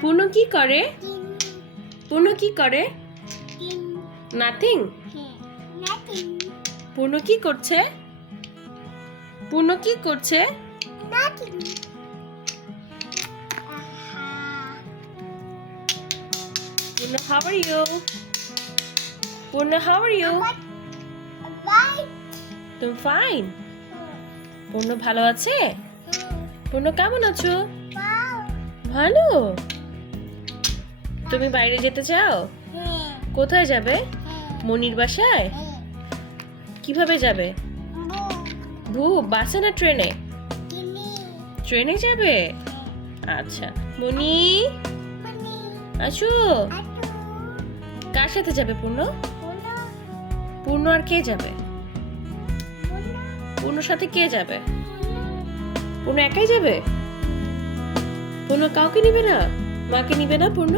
পূর্ণ কি করে? পূর্ণ কি করে? নাথিং। পূর্ণ কি করছে? পূর্ণ কি করছে? পূর্ণ, how are you? পূর্ণ, how are you? তুমি ফাইন? পূর্ণ ভালো আছে? পূর্ণ কেমন আছো? ভালো। তুমি বাইরে যেতে চাও? কোথায় যাবে? মনির বাসায়? কিভাবে যাবে? বাসে না ট্রেনে? ট্রেনে যাবে? আচ্ছা। মনি আসো। কার সাথে যাবে পূর্ণ? পূর্ণ আর কে যাবে? পূর্ণর সাথে কে যাবে? পূর্ণ একাই যাবে? পূর্ণ কাউকে নিবে না? মাকে নিবে না পূর্ণ?